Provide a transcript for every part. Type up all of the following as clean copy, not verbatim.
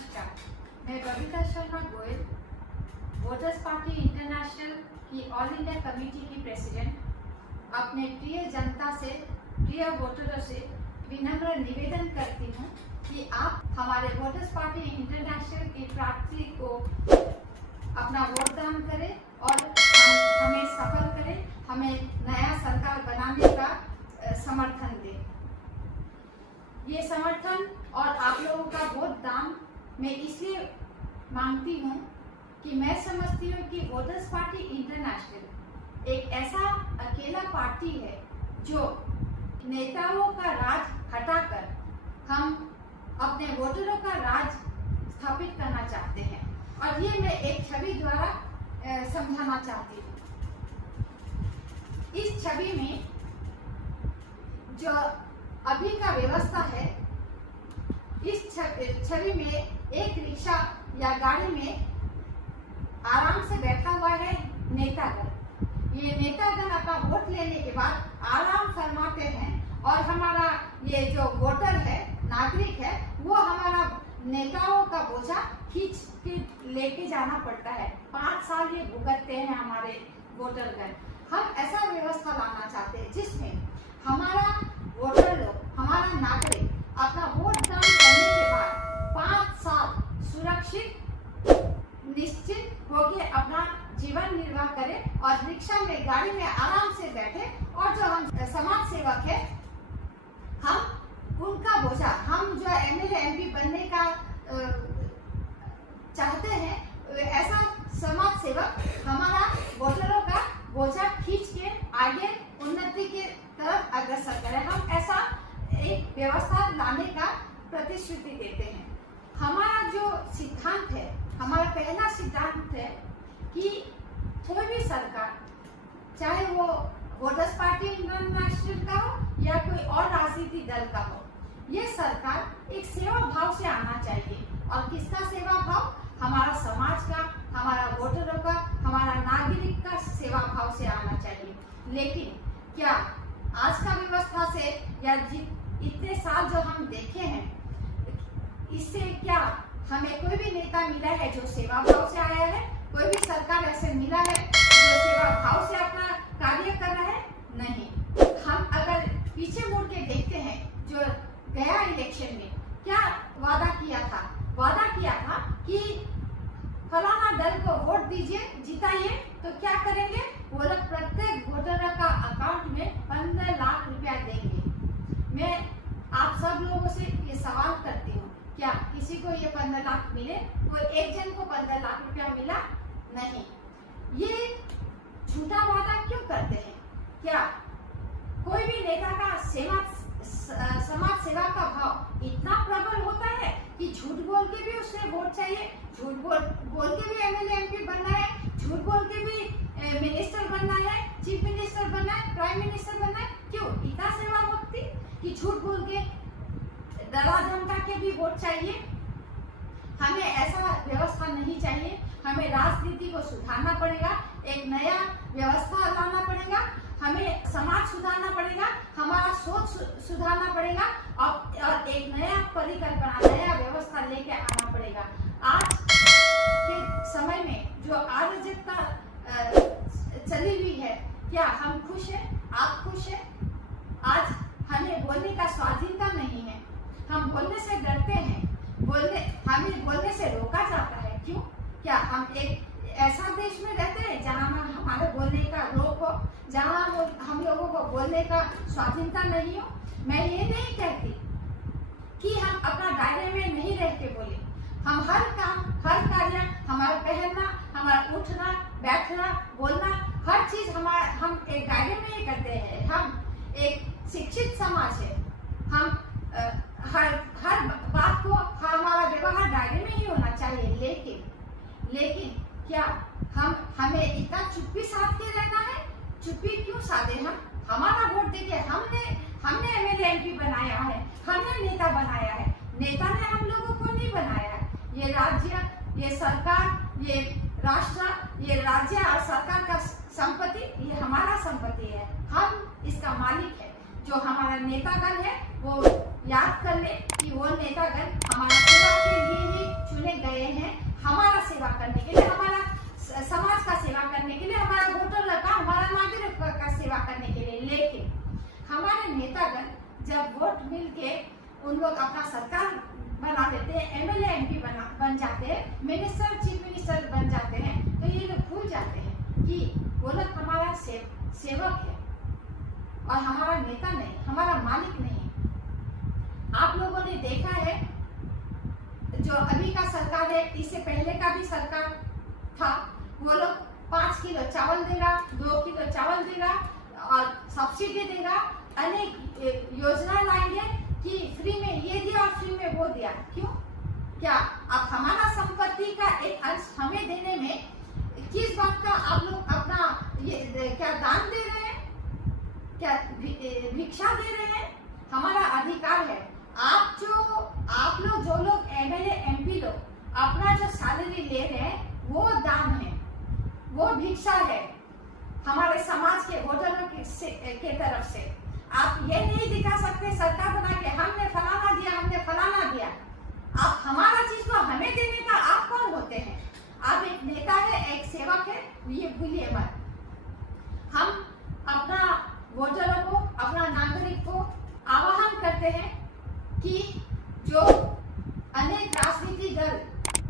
नमस्कार, मैं Babita Sharma Goyal, voters party international की ऑल इंडिया कमेटी की प्रेसिडेंट, अपने प्रिय जनता से, प्रिय वोटरों से विनम्र निवेदन करती हूँ कि आप हमारे वोटर्स पार्टी इंटरनेशनल की प्रार्थी को अपना वोट दान करें और हमें सफल करें, हमें नया सरकार बनाने का समर्थन दें। ये समर्थन और आप लोगों का वोट दान मैं इसलिए मांगती हूँ कि मैं समझती हूँ कि वोटर्स पार्टी इंटरनेशनल एक ऐसा अकेला पार्टी है जो नेताओं का राज हटाकर हम अपने वोटरों का राज स्थापित करना चाहते हैं, और ये मैं एक छवि द्वारा समझाना चाहती हूँ। इस छवि में जो अभी का व्यवस्था है, इस छवि में एक रिक्शा या गाड़ी में आराम से बैठा हुआ है नेतागण। ये नेतागण अपना वोट लेने के बाद आराम फरमाते हैं और हमारा ये जो वोटर है, नागरिक है, वो हमारा नेताओं का बोझा खींच के लेके जाना पड़ता है। 5 साल ये भुगतते हैं हमारे वोटरगण। हम ऐसा व्यवस्था लाना चाहते हैं जिसमें हमारा वोटर लोग, हमारा नागरिक अपना वोट दान करने के बाद 5 साल सुरक्षित निश्चित होकर अपना जीवन निर्वाह करें और रिक्शा में, गाड़ी में आराम से बैठे, और जो हम समाज सेवक है, हम उनका बोझा, हम जो एमएलए एमपी बनने का चाहते हैं, ऐसा समाज सेवक हमारा वोटरों का बोझा खींच के आगे उन्नति के तरफ अग्रसर करें। हम ऐसा एक व्यवस्था लाने का प्रतिश्रुति देते हैं। हमारा जो सिद्धांत है, हमारा पहला सिद्धांत है कि कोई भी सरकार, चाहे वो वोटर्स पार्टी इंटरनेशनल का हो या कोई और राजनीतिक दल का हो, ये सरकार एक सेवा भाव से आना चाहिए। और किसका सेवा भाव? हमारा समाज का, हमारा वोटरों का, हमारा नागरिक का सेवा भाव से आना चाहिए। लेकिन क्या आज का व्यवस्था से या इतने साल जो हम देखे हैं, इससे क्या हमें कोई भी नेता मिला है जो सेवा भाव से आया है? कोई भी सरकार ऐसे मिला है जो सेवा भाव से अपना कार्य कर रहा है? नहीं। हम अगर पीछे मुड़ के देखते हैं, जो गया इलेक्शन में क्या वादा किया था? वादा किया था कि फलाना दल को वोट दीजिए, जिताइए, तो क्या करेंगे? वो लोग प्रत्येक वोटर का अकाउंट में 15 लाख रुपया देंगे। मैं आप सब लोगों से ये सवाल करती हूँ, क्या किसी को ये 15 लाख मिले? कोई एक जन को 15 लाख रुपया मिला? नहीं। ये झूठा वादा क्यों करते हैं? क्या कोई भी नेता का समाज सेवा का भाव इतना प्रबल होता है कि झूठ बोल के भी उसे वोट चाहिए, झूठ बोल के भी एमएलए एमपी बनना है, झूठ बोल के भी मिनिस्टर बनना है, चीफ मिनिस्टर बनना है, प्राइम मिनिस्टर बनना है? क्यों इतना सेवा भक्ति कि झूठ बोल के, डरा धमका के भी वोट चाहिए? हमें ऐसा व्यवस्था नहीं चाहिए। हमें राजनीति को सुधारना पड़ेगा, एक नया व्यवस्था लाना पड़ेगा, हमें समाज सुधारना पड़ेगा, हमारा सोच सुधारना पड़ेगा और एक नया परिकल्पना, नया व्यवस्था लेके आना पड़ेगा। आज के समय में जो अराजकता चली हुई है, क्या हम खुश हैं? आप खुश हैं? आज हमें बोलने का स्वाधीनता नहीं है, हम बोलने से डरते हैं, हमें बोलने से रोका जाता है। क्यों? क्या हम एक ऐसा देश में रहते हैं जहाँ हमारे बोलने का रोक हो, जहाँ हम लोगों को बोलने का स्वाधीनता नहीं हो? मैं ये नहीं कहती कि हम अपना दायरे में नहीं रह के बोले। हम हर काम, हर कार्य, हमारा पहनना, हमारा उठना, बैठना, बोलना, हर चीज हम एक दायरे में ही करते हैं। हम एक शिक्षित समाज है, हम हर बात को, हमारा व्यवहार दायरे में ही होना चाहिए। लेकिन क्या हमें इतना चुप्पी साध के रहना है? चुप्पी क्यों साधे? हमारा वोट देके हमने एमएलए एमपी बनाया है, हमने नेता बनाया है। नेता ने हम लोगों को नहीं बनाया है। ये राज्य, ये सरकार, ये राष्ट्र, ये राज्य और सरकार का संपत्ति, ये हमारा संपत्ति है। हम इसका मालिक है। जो हमारा नेतागण है वो याद कर ले कि वो नेतागण हमारा सेवा के लिए ही चुने गए हैं, हमारा सेवा करने के लिए, हमारा समाज का सेवा करने के लिए, हमारा वोटर का, हमारा नागरिक का सेवा करने के लिए। लेकिन हमारे नेतागण जब वोट मिल के उन लोग अपना सरकार बना देते हैं, एमएलए एमपी बन जाते हैं, मिनिस्टर चीफ मिनिस्टर बन जाते हैं, तो ये लोग भूल जाते हैं कि वो लोग हमारा सेवक है और हमारा नेता नहीं, हमारा मालिक नहीं। आप लोगों ने देखा है जो अभी का सरकार है, इससे पहले का भी सरकार था, वो लोग 5 किलो चावल देगा, 2 किलो चावल देगा और सब्सिडी देगा, अनेक योजना लाएंगे कि फ्री में ये दिया और फ्री में वो दिया। क्यों? क्या अब हमारा संपत्ति का एक अंश हमें देने में किस बात का आप लोग अपना ये क्या दान दे रहे हैं, क्या भिक्षा दे रहे हैं? हमारा अधिकार है। आप लोग जो लोग एमएलए एमपी लोग अपना जो सैलरी ले रहे हैं वो दान है, वो भिक्षा है हमारे समाज के वोटरों के तरफ से। आप ये नहीं दिखा सकते सरकार बना के हमने फलाना दिया, हमने फलाना दिया। आप हमारा चीज को हमें देने का आप कौन होते हैं? आप एक नेता है, एक सेवक है, ये भूलिए मत। हम अपना वोटरों को, अपना नागरिक को आह्वान करते हैं कि जो अनेक राजनीतिक दल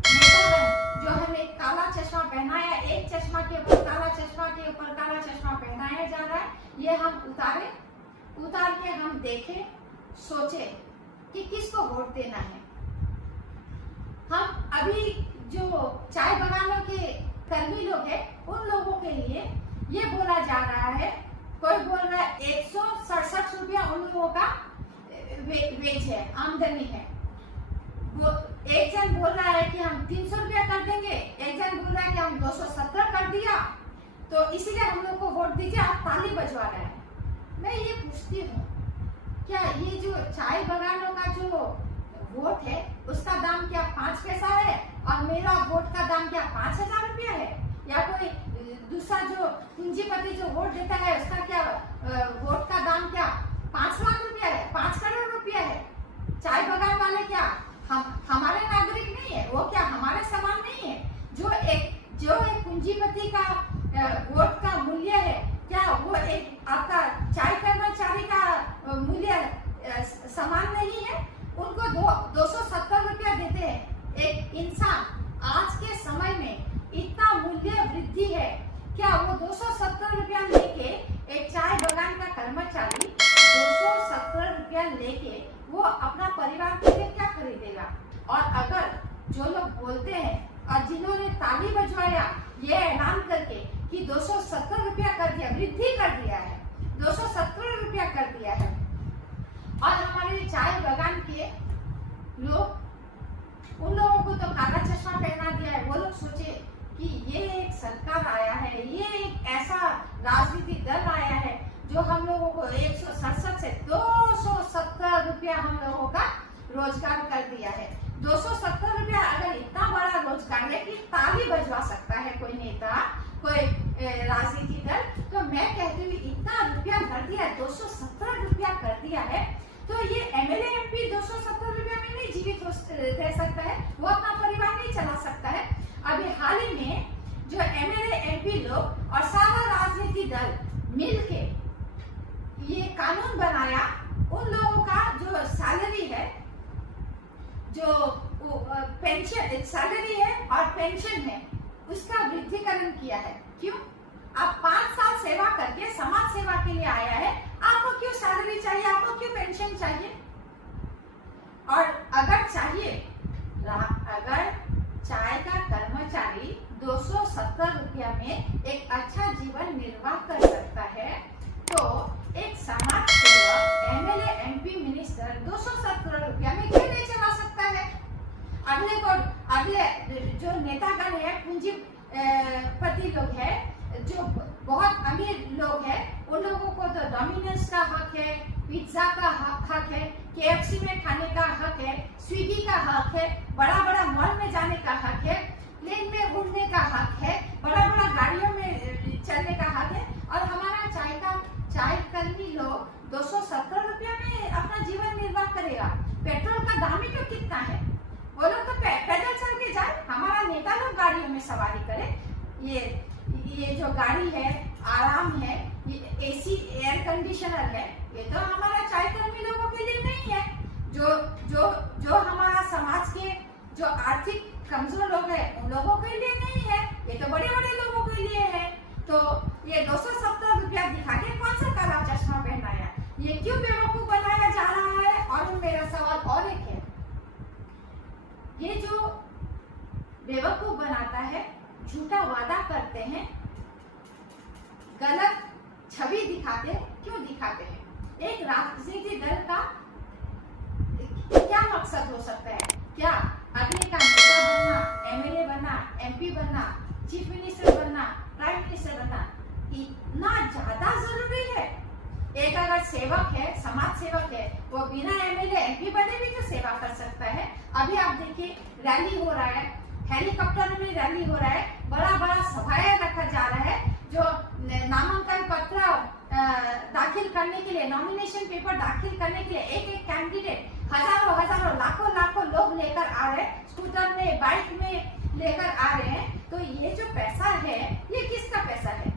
नेतागण जो हमें काला चश्मा पहनाया, एक चश्मा के ऊपर काला चश्मा के ऊपर काला चश्मा पहनाया जा रहा है, ये हम उतार के हम देखें, सोचे कि किसको वोट देना है। हम अभी जो चाय बागानों के कर्मी लोग हैं, उन लोगों के लिए ये बोला जा रहा है, कोई बोल रहा है 167 रुपया उन लोगों का वेज है, आमदनी है। वो एक जन बोल रहा है कि हम 300 रुपया कर देंगे, एक जन बोल रहा है कि हम 270 कर दिया, तो इसीलिए हम लोग को वोट दीजिए। आप ताली बजवा रहे हैं। मैं ये पूछती हूँ, क्या ये जो चाय बागानों का जो वोट है उसका दाम क्या 5 पैसा है और मेरा वोट का दाम क्या 5000 रुपया है? या कोई दूसरा जो पूंजीपति जो वोट देता है उसका क्या वोट का दाम क्या 5 लाख रुपया है, 5 करोड़ रुपया है? चाय बागान वाले क्या हमारे नागरिक नहीं है? वो क्या हमारे समान नहीं है? जो एक पूंजीपति का वोट का मूल्य है, क्या वो एक आपका चाय कर्मचारी का मूल्य समान नहीं है? उनको 270 रुपया देते हैं। एक इंसान आज के समय में इतना मूल्य वृद्धि है, क्या वो 270 रुपया लेके, एक चाय बागान का कर्मचारी 270 रुपया लेके वो अपना परिवार के लिए क्या खरीदेगा? और अगर जो लोग बोलते हैं और जिन्होंने ताली बजवाया ये ऐलान करके कि 270 रुपया कर दिया, वृद्धि कर दिया है, 270 रुपया कर दिया है, और हमारे चाय बागान के लोग, उन लोगों को तो काला चश्मा पहना दिया है। वो लोग सोचे कि ये एक सरकार आया है, ये एक ऐसा राजनीतिक दल आया है जो हम लोगों को 167 से 270 रुपया हम लोगों का रोजगार कर दिया है। 270 रुपया अगर इतना बड़ा रोजगार है कि ताली बजवा सकता है कोई नेता, कोई राजनीतिक दल, तो मैं कहती हूँ इतना रुपया कर दिया, 270 रुपया कर दिया है, तो ये एमएलए एमपी 270 रुपया में नहीं जीवित रह सकता है, वो अपना परिवार नहीं चला सकता है। अभी हाल ही में जो एमएलए एमपी लोग और सारा राजनीतिक दल मिलके ये कानून बनाया, उन लोगों का जो सैलरी है, जो पेंशन सैलरी है और पेंशन है, उसका वृद्धिकरण किया है। क्यों? आप 5 साल सेवा करके समाज सेवा के लिए आया है, आपको क्यों सैलरी चाहिए, आपको क्यों पेंशन चाहिए? और अगर चाहिए, अगर चाय का कर्मचारी 270 रुपया में एक अच्छा जीवन निर्वाह कर सकता है, तो एक समाज सेवक, एमएलए एमपी मिनिस्टर 270 रुपया में क्यों नहीं चला सकता है? अगले जो नेतागण है, पूंजीपति लोग है, जो बहुत अमीर लोग हैं, उन लोगों को तो डोमिनोज का हक है, पिज्जा का हक है, केएफसी में खाने का हक है, स्विगी का हक है, बड़ा बड़ा मॉल में जाने का हक है, प्लेन में उड़ने का हक है, बड़ा बड़ा गाड़ियों में चलने का हक है, और हमारा चाय कर्मी लोग 270 रुपया में अपना जीवन निर्वाह करेगा। नेता लोग गाड़ियों में सवारी करें। ये जो गाड़ी है, आराम है, ये एसी एयर कंडीशनर है, ये तो हमारा चायकर्मी लोगों के लिए नहीं है। जो हमारा समाज के जो आर्थिक कमजोर लोग हैं उन लोगों के लिए नहीं है, ये तो बड़े बड़े लोगों के लिए है। तो ये 270 रुपया दिखा के कौन सा काला चश्मा पहनाया, ये क्यों बेवकूफ बनाया जा रहा है। और मेरा सवाल और एक है, ये जो बेवकूफ बनाता है, झूठा वादा करते हैं, गलत छवि दिखाते हैं, क्यों दिखाते हैं? एक राजनीतिक दल का क्या मकसद हो सकता है? क्या अगले का नेता बनना, एमएलए बनना, एमपी बनना, चीफ मिनिस्टर बनना, प्राइम मिनिस्टर बनना इतना ज्यादा जरूरी है? एक अगर सेवक है, समाज सेवक है, वो बिना एमएलए एमपी बने भी तो सेवा कर सकता है। अभी आप देखिए रैली हो रहा है, हेलीकॉप्टर में रैली हो रहा है, बड़ा बड़ा सभाएं रखा जा रहा है, जो नामांकन पत्र दाखिल करने के लिए, नॉमिनेशन पेपर दाखिल करने के लिए एक एक कैंडिडेट हजारों लाखों लोग लेकर आ रहे हैं, स्कूटर में, बाइक में लेकर आ रहे हैं। तो ये जो पैसा है, ये किसका पैसा है?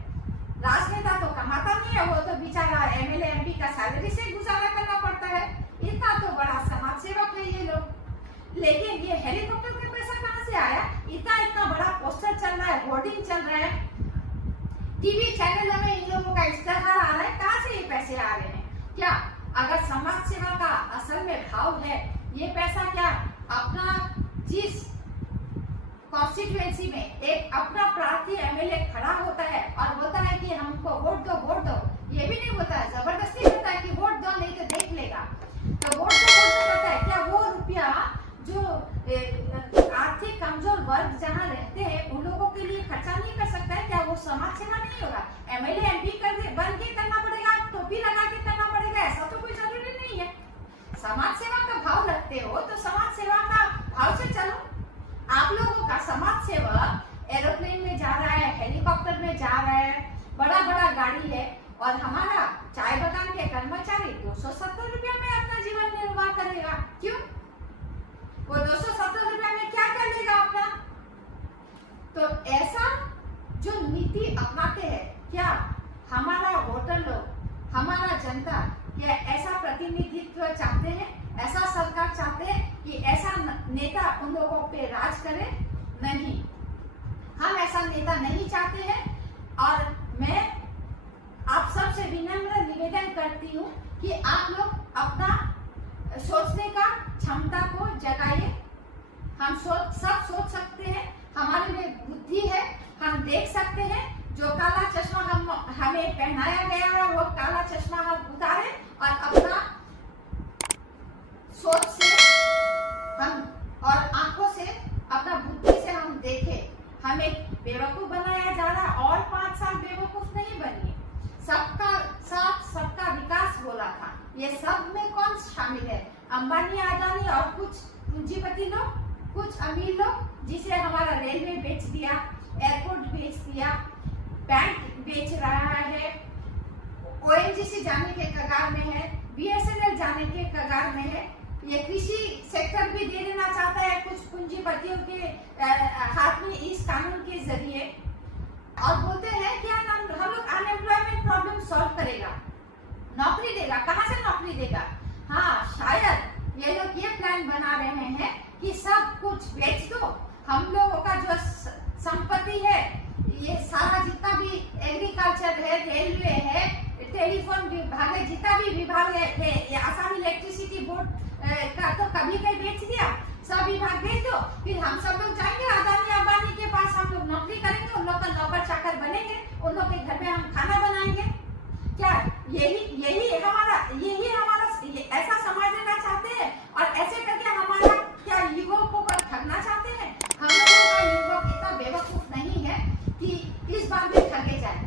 राजनेता तो कमाता नहीं है, वो तो बेचारा एमएलए एमपी का सैलरी से गुजारा करना पड़ता है। इतना तो बड़ा समाज सेवक है ये लोग। लेकिन ये हेलीकॉप्टर का पैसा कहाँ से आया? इतना बड़ा पोस्टर चल रहा है, होर्डिंग चल रहा है, टीवी चैनल में इन लोगों का इश्तेहार आ रहा है, कहाँ से ये पैसे आ रहे हैं? क्या अगर समाज सेवा का असल में भाव है, ये पैसा क्या अपना जिस कॉन्स्टिट्यूएंसी में एक अपना प्रार्थी एमएलए खड़ा होता है और बोलता है कि हमको वोट दो, ये भी नहीं होता है, जबरदस्ती होता है कि वोट दो नहीं तो देख लेगा, तो वोट दो करता है। क्या वो रुपया जो आर्थिक कमजोर वर्ग जहाँ रहते हैं उन लोगों के लिए खर्चा नहीं कर सकता है? क्या वो समाज सेवा नहीं होगा? एमएलए एमपी बन के करना पड़ेगा, टोपी लगा के करना पड़ेगा, ऐसा तो कोई जरूरी नहीं है। समाज सेवा का भाव रखते हो तो समाज सेवा का भाव से चलो। आप लोगों का समाज सेवा एरोप्लेन में जा रहा है, हेलीकॉप्टर में जा रहा है, बड़ा गाड़ी है, और हमारा चाय बागान के कर्मचारी 270 रुपया में अपना जीवन निर्वाह करेगा। क्यों? वो 270 रुपया में क्या कर लेगा अपना? तो ऐसा जो नीति अपनाते हैं, क्या हमारा वोटर लोग, हमारा जनता क्या ऐसा प्रतिनिधित्व चाहते हैं? ऐसा सरकार चाहते हैं कि ऐसा नेता उन लोगों पे राज करे? नहीं, हम ऐसा नेता नहीं चाहते हैं। और मैं आप सबसे विनम्र निवेदन करती हूँ कि आप लोग अपना सोचने का क्षमता को जगाइए। हम सब सोच सकते हैं, हमारे में बुद्धि है, हम देख सकते हैं। जो काला चश्मा हमें पहनाया गया है, वो काला चश्मा हम उतारें और अपना सोच से हम और आंखों से, अपना बुद्धि से हम देखें। हमें बेवकूफ बनाया जा रहा, और 5 साल बेवकूफ नहीं बनिए। सबका साथ सबका विकास बोला था, ये सब में कौन शामिल है? अंबानी, अदानी और कुछ पूंजीपति लोग, कुछ अमीर लोग, जिसे हमारा रेलवे बेच दिया, एयरपोर्ट बेच दिया, बैंक बेच रहा है, ओएनजीसी जाने के कगार में है, बीएसएनएल जाने के कगार में है, ये कृषि सेक्टर भी दे देना चाहता है कुछ पूंजीपतियों के हाथ में इस कानून के जरिए। और बोलते हैं कि हम लोग अनएम्प्लॉयमेंट प्रॉब्लम सॉल्व करेगा, नौकरी देगा। कहाँ से नौकरी देगा? हाँ, शायद ये लोग ये प्लान बना रहे हैं कि सब कुछ बेच दो, हम लोगों का जो संपत्ति है, ये सारा जितना भी एग्रीकल्चर है, रेलवे है, टेलीफोन विभाग है, जितना भी विभाग है, आसाम इलेक्ट्रिसिटी बोर्ड का तो कभी कहीं बेच दिया, सब विभाग बेच दो, फिर हम सब लोग जाएंगे अदानी अंबानी के पास, हम लोग नौकरी करेंगे, उन लोग का नौकर चाकर बनेंगे, उन लोग के घर में हम खाना बनाएंगे। क्या यही हमारा ऐसा समाज देना चाहते हैं? और ऐसे करके हमारा क्या युवकों को ठगना चाहते हैं? हम लोगों का युवक इतना बेवकूफ नहीं है कि इस बार भी ठगे जाए।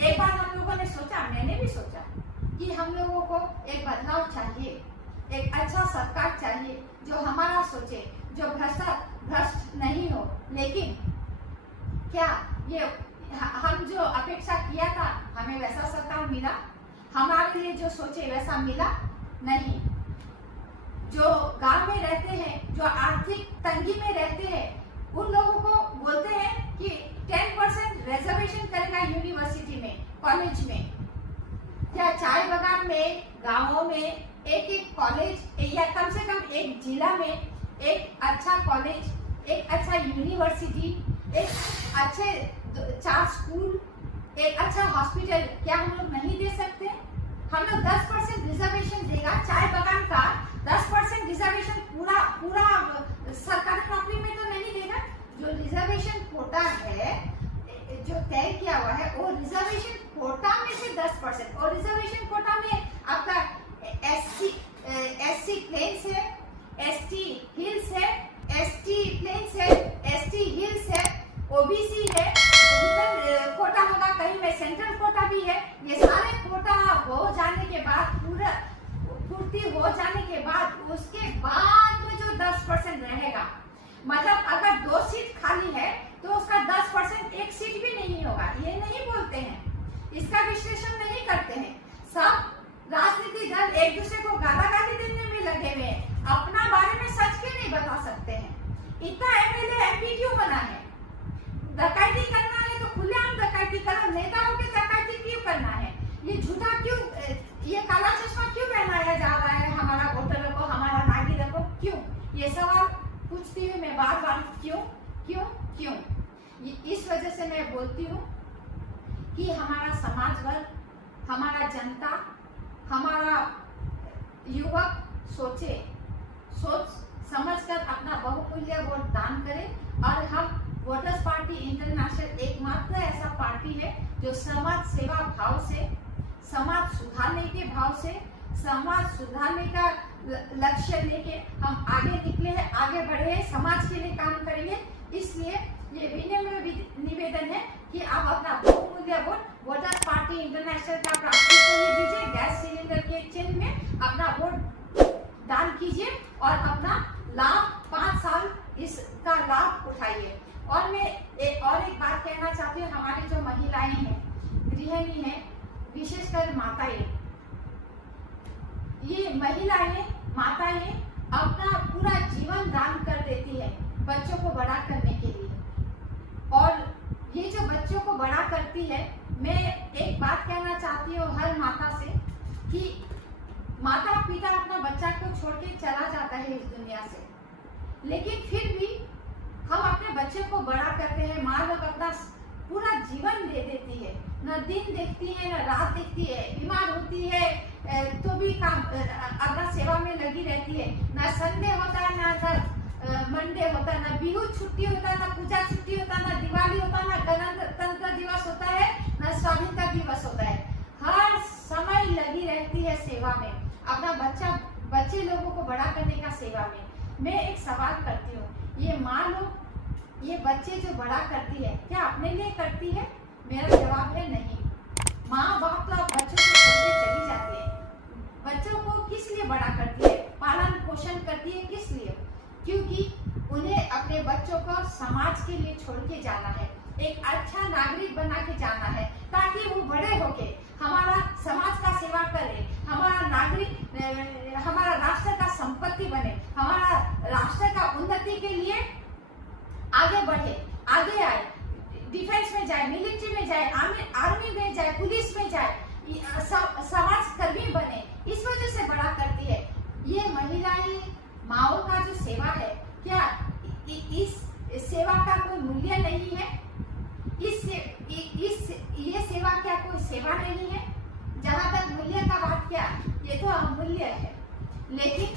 एक बार हम लोगों ने सोचा, मैंने भी सोचा कि हम लोगों को एक बदलाव चाहिए, एक अच्छा सरकार चाहिए जो हमारा सोचे, जो भ्रष्ट नहीं हो। लेकिन क्या ये हम जो अपेक्षा किया था, हमें वैसा सरकार मिला? हमारे लिए जो सोचे वैसा मिला? नहीं। जो गांव में रहते हैं, जो आर्थिक तंगी में रहते हैं, उन लोगों को बोलते हैं कि 10% रिजर्वेशन करेगा यूनिवर्सिटी में, कॉलेज में। क्या चाय बगान में, गांवों में एक एक कॉलेज या कम से कम एक जिला में एक अच्छा कॉलेज, एक अच्छा यूनिवर्सिटी, एक अच्छे 4 स्कूल, एक अच्छा हॉस्पिटल क्या हम लोग नहीं दे सकते? हम लोग 10% रिजर्वेशन देगा, चाय बगान का 10% रिजर्वेशन पूरा सरकारी नौकरी में तो नहीं देगा। जो रिजर्वेशन कोटा है, जो तय किया हुआ है, वो रिजर्वेशन कोटा में से 10%, और रिजर्वेशन कोटा में आपका एससी प्लेन्स है, एसटी हिल्स है, एसटी प्लेन्स है, एसटी हिल्स है, ओबीसी है, उधर कोटा होगा, कहीं में सेंट्रल कोटा भी है। ये सारे कोटा हो जाने के बाद, पूरा पूर्ति हो जाने के बाद, उसके बाद में जो 10% रहेगा, मतलब अगर 2 सीट खाली है तो उसका 10% एक सीट भी नहीं होगा, ये नहीं बोलते हैं, इसका विश्लेषण नहीं करते हैं। सब राजनीतिक दल एक दूसरे को गाली देने में लगे हुए हैं, अपना बारे में सच क्यों नहीं बता सकते हैं? इतना एमएलए एमपी क्यों बना है? डकैती करना है तो खुलेआम डकैती करो, नेताओं की डकैती क्यों करना है? ये झूठा क्यों, ये काला चश्मा क्यों पहनाया जा रहा है हमारा वोटरों को, हमारा नागरिकों को, क्यों? ये सवाल पूछती हूँ मैं बार-बार, क्यों क्यों क्यों? इस वजह से मैं बोलती हूँ कि हमारा समाज वर्ग, हमारा जनता, हमारा युवक सोच समझकर अपना बहुमूल्य वोट दान करे। और हम वोटर्स पार्टी इंटरनेशनल एकमात्र ऐसा पार्टी है जो समाज सेवा भाव से, समाज सुधारने के भाव से, समाज सुधारने का लक्ष्य लेके हम आगे निकले हैं, आगे बढ़े हैं, समाज के लिए काम करेंगे। इसलिए ये विनम्र निवेदन है कि आप अपना बहुमूल्य वोट वोटर्स पार्टी इंटरनेशनल का प्राप्ति के लिए दीजिए, गैस सिलेंडर के चिन्ह में अपना वोट दान कीजिए और अपना लाभ 5 साल इसका लाभ उठाइए। और मैं एक बात कहना चाहती हूँ, हमारी जो महिलाएं हैं, गृहिणी हैं, विशेषकर माताएं, ये महिलाएं, माताएं अपना पूरा जीवन दान कर देती है बच्चों को बड़ा करने के लिए। और ये जो बच्चों को बड़ा करती है, मैं एक बात कहना चाहती हूँ हर माता से कि माता पिता अपना बच्चा को छोड़ के चला जाता है इस दुनिया से, लेकिन फिर भी हम अपने बच्चे को बड़ा करते हैं। माँ लोग अपना पूरा जीवन दे देती है, न दिन देखती है न रात देखती है, बीमार होती है तो भी काम अपना सेवा में लगी रहती है। न संडे होता है, न मंडे होता है, न बिहू छुट्टी होता है, न पूजा छुट्टी होता है, न दिवाली होता है, न गणतंत्र दिवस होता है, न स्वाधीनता दिवस होता है। हर समय लगी रहती है सेवा में, अपना बच्चे लोगों को बड़ा करने का सेवा में। मैं एक सवाल करती हूँ, ये माँ लोग ये बच्चे जो बड़ा करती है, क्या अपने लिए करती है? मेरा जवाब है नहीं। माँ बाप तो बच्चों को छोड़ के चली जाती है, बच्चों को किस लिए बड़ा करती है, पालन पोषण करती है, किस लिए? क्योंकि उन्हें अपने बच्चों को समाज के लिए छोड़ के जाना है, एक अच्छा नागरिक बना के जाना है, ताकि वो बड़े होके हमारा समाज का सेवा करे, हमारा नागरिक, हमारा राष्ट्र का संपत्ति बने, हमारा राष्ट्र का उन्नति के लिए आगे बढ़े, आगे आए, डिफेंस में जाए, मिलिट्री में जाए, आर्मी में जाए, पुलिस में जाए, समाज कर्मी बने। इस वजह से बड़ा करती है। ये महिलाएं, माओ का जो सेवा है, क्या इस सेवा का कोई मूल्य नहीं है? ये सेवा क्या कोई सेवा नहीं है? जहाँ तक मूल्य का बात किया, ये तो अमूल्य है। लेकिन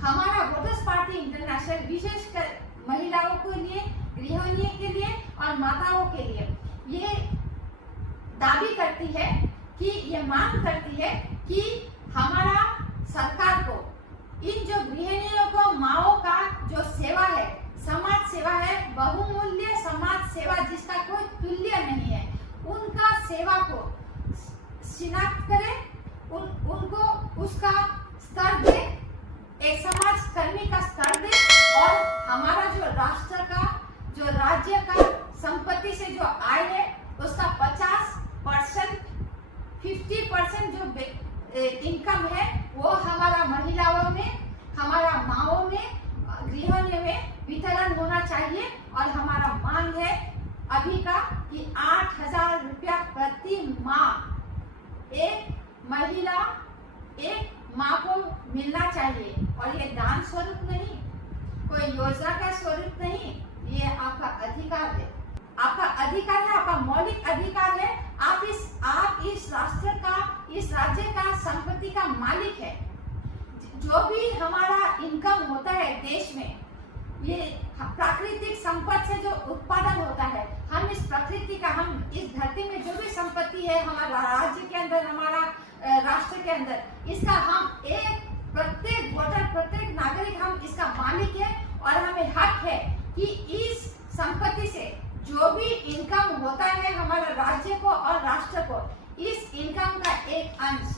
हमारा वोटर्स पार्टी इंटरनेशनल विशेषकर महिलाओं के लिए, गृहिणियों के लिए और माताओं के लिए ये दावी करती है कि ये मांग करती है कि हमारा सरकार को इन जो गृहिणियों को, माओं का जो सेवा है, समाज सेवा है, बहुमूल्य समाज सेवा जिसका कोई तुल्य नहीं है, उनका सेवा को शिनाख्त करे, उनको उसका स्तर दे, एक समाज कर्मी का स्तर दे, और हमारा जो राष्ट्र का, जो राज्य का संपत्ति से जो आय है उसका 50%, 50% जो इनकम है वो हमारा महिलाओं में, हमारा माओं में, गृहिणियों में वितरण होना चाहिए। अभी का कि 8,000 रुपया प्रति माह एक महिला, एक माँ को मिलना चाहिए। और ये दान स्वरूप नहीं, कोई योजना का स्वरूप नहीं, ये आपका अधिकार है, आपका अधिकार है, आपका मौलिक अधिकार है। आप इस राष्ट्र का, इस राज्य का संपत्ति का मालिक है। जो भी हमारा इनकम होता है देश में, ये प्राकृतिक संपत्ति से जो उत्पादन होता है, हम इस प्रकृति का, हम इस धरती में जो भी संपत्ति है हमारा राज्य के अंदर, हमारा राष्ट्र के अंदर, इसका हम एक प्रत्येक वोटर, प्रत्येक नागरिक हम इसका मालिक है। और हमें हक है कि इस संपत्ति से जो भी इनकम होता है हमारे राज्य को और राष्ट्र को, इस इनकम का एक अंश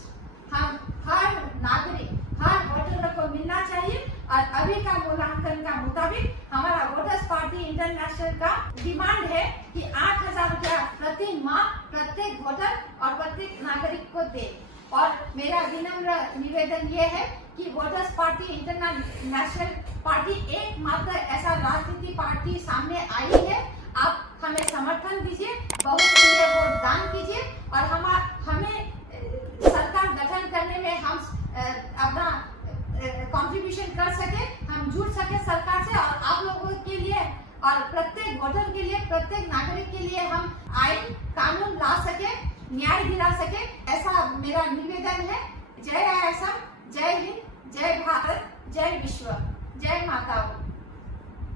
हम हर नागरिक, हर वोटर को मिलना चाहिए। और अभी का मूल्यांकन का मुताबिक हमारा वोटर्स पार्टी इंटरनेशनल का डिमांड है कि 8,000 रुपया प्रति माह प्रत्येक वोटर और प्रत्येक नागरिक को दे। और मेरा विनम्र निवेदन ये है कि वोटर्स पार्टी इंटरनेशनल पार्टी एकमात्र ऐसा राजनीतिक पार्टी सामने आई है। आप हमें समर्थन दीजिए, बहुमूल्य वोट दान कीजिए और हमें सरकार गठन करने में हम अपना कंट्रीब्यूशन कर सके, हम जुड़ सके सरकार से। और आप लोगों के लिए और प्रत्येक वोटर के लिए, प्रत्येक नागरिक के लिए हम आइन कानून ला सके, न्याय दिला सके, ऐसा मेरा निवेदन है। जय असम, जय हिंद, जय भारत, जय विश्व, जय माता।